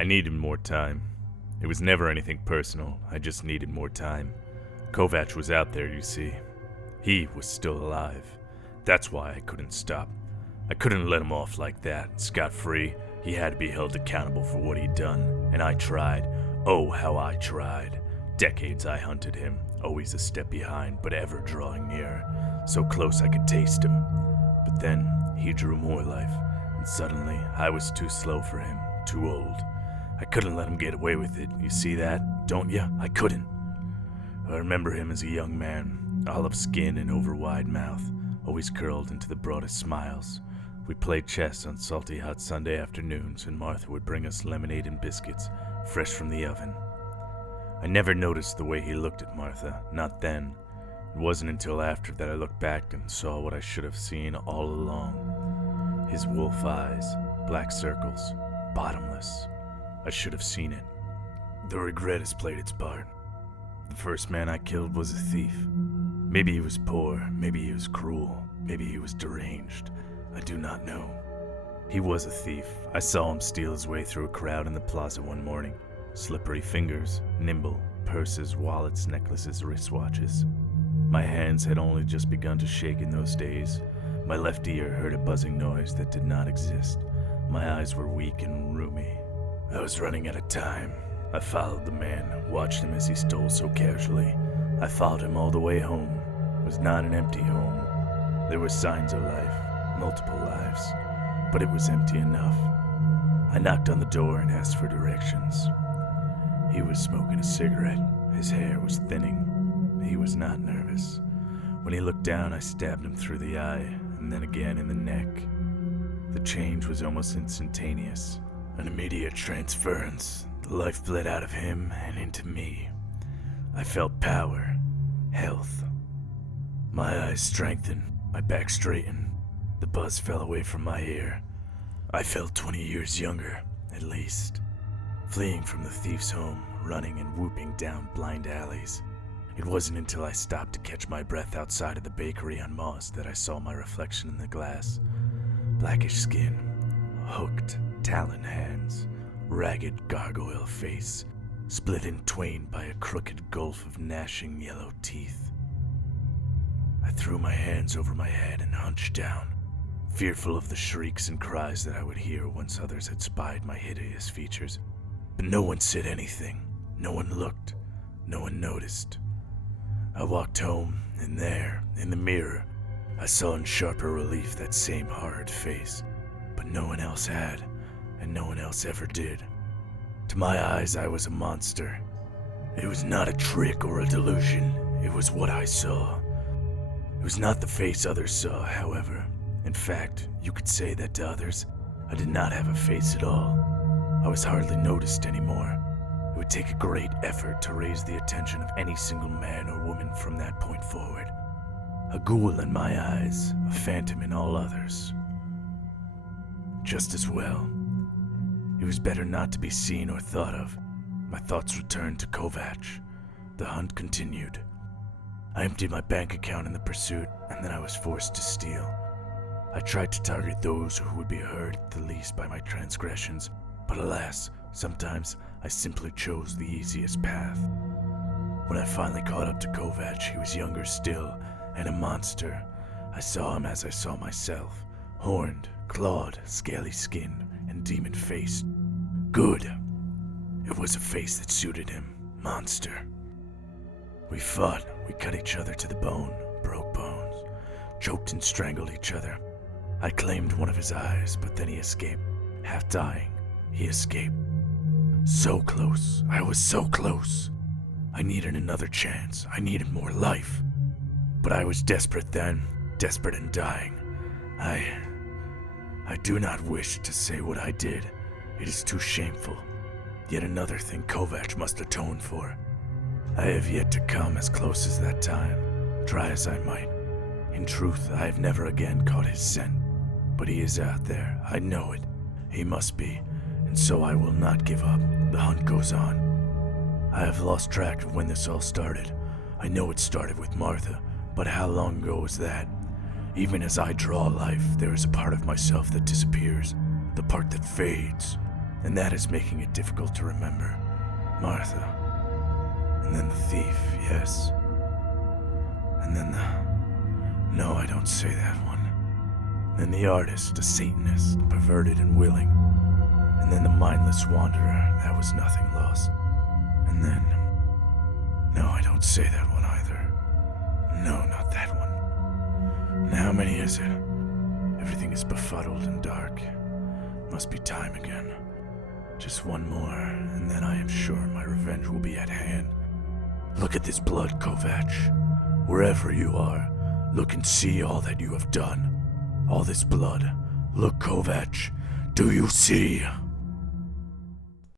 I needed more time. It was never anything personal, I just needed more time. Kovach was out there, you see. He was still alive. That's why I couldn't stop. I couldn't let him off like that, scot-free. He had to be held accountable for what he'd done, and I tried. Oh, how I tried. Decades I hunted him, always a step behind, but ever drawing nearer, so close I could taste him. But then, he drew more life, and suddenly I was too slow for him, too old. I couldn't let him get away with it, you see that, don't ya? I couldn't. I remember him as a young man, olive skin and over-wide mouth, always curled into the broadest smiles. We played chess on salty hot Sunday afternoons, and Martha would bring us lemonade and biscuits, fresh from the oven. I never noticed the way he looked at Martha, not then. It wasn't until after that I looked back and saw what I should have seen all along. His wolf eyes, black circles, bottomless. I should have seen it. The regret has played its part. The first man I killed was a thief. Maybe he was poor, maybe he was cruel, maybe he was deranged. I do not know. He was a thief. I saw him steal his way through a crowd in the plaza one morning. Slippery fingers, nimble, purses, wallets, necklaces, wristwatches. My hands had only just begun to shake in those days. My left ear heard a buzzing noise that did not exist. My eyes were weak and rheumy. I was running out of time. I followed the man, watched him as he stole so casually. I followed him all the way home. It was not an empty home. There were signs of life, multiple lives, but it was empty enough. I knocked on the door and asked for directions. He was smoking a cigarette. His hair was thinning. He was not nervous. When he looked down, I stabbed him through the eye, and then again in the neck. The change was almost instantaneous. An immediate transference. The life bled out of him and into me. I felt power, health. My eyes strengthened, my back straightened. The buzz fell away from my ear. I felt 20 years younger, at least. Fleeing from the thief's home, running and whooping down blind alleys. It wasn't until I stopped to catch my breath outside of the bakery on Moss that I saw my reflection in the glass. Blackish skin, hooked, talon hands, ragged gargoyle face, split in twain by a crooked gulf of gnashing yellow teeth. I threw my hands over my head and hunched down, fearful of the shrieks and cries that I would hear once others had spied my hideous features. But no one said anything, no one looked, no one noticed. I walked home, and there, in the mirror, I saw in sharper relief that same horrid face, but no one else had, and no one else ever did. To my eyes, I was a monster. It was not a trick or a delusion, it was what I saw. It was not the face others saw, however. In fact, you could say that to others, I did not have a face at all. I was hardly noticed anymore. It would take a great effort to raise the attention of any single man or woman from that point forward. A ghoul in my eyes, a phantom in all others. Just as well. It was better not to be seen or thought of. My thoughts returned to Kovach. The hunt continued. I emptied my bank account in the pursuit, and then I was forced to steal. I tried to target those who would be hurt the least by my transgressions, but alas, sometimes I simply chose the easiest path. When I finally caught up to Kovach, he was younger still, and a monster. I saw him as I saw myself, horned, clawed, scaly-skinned, and demon-faced. Good. It was a face that suited him. Monster. We fought. We cut each other to the bone, broke bones, choked and strangled each other. I claimed one of his eyes, but then he escaped. Half dying, he escaped. So close. I was so close. I needed another chance. I needed more life. But I was desperate then, desperate and dying. I do not wish to say what I did. It is too shameful. Yet another thing Kovach must atone for. I have yet to come as close as that time, try as I might. In truth, I have never again caught his scent. But he is out there, I know it. He must be, and so I will not give up. The hunt goes on. I have lost track of when this all started. I know it started with Martha, but how long ago was that? Even as I draw life, there is a part of myself that disappears, the part that fades. And that is making it difficult to remember. Martha. And then the thief, yes. And then No, I don't say that one. Then the artist, a Satanist, perverted and willing. And then the mindless wanderer, that was nothing lost. And then... No, I don't say that one either. No, not that one. And how many is it? Everything is befuddled and dark. Must be time again. Just one more, and then I am sure my revenge will be at hand. Look at this blood, Kovach. Wherever you are, look and see all that you have done. All this blood. Look, Kovach. Do you see?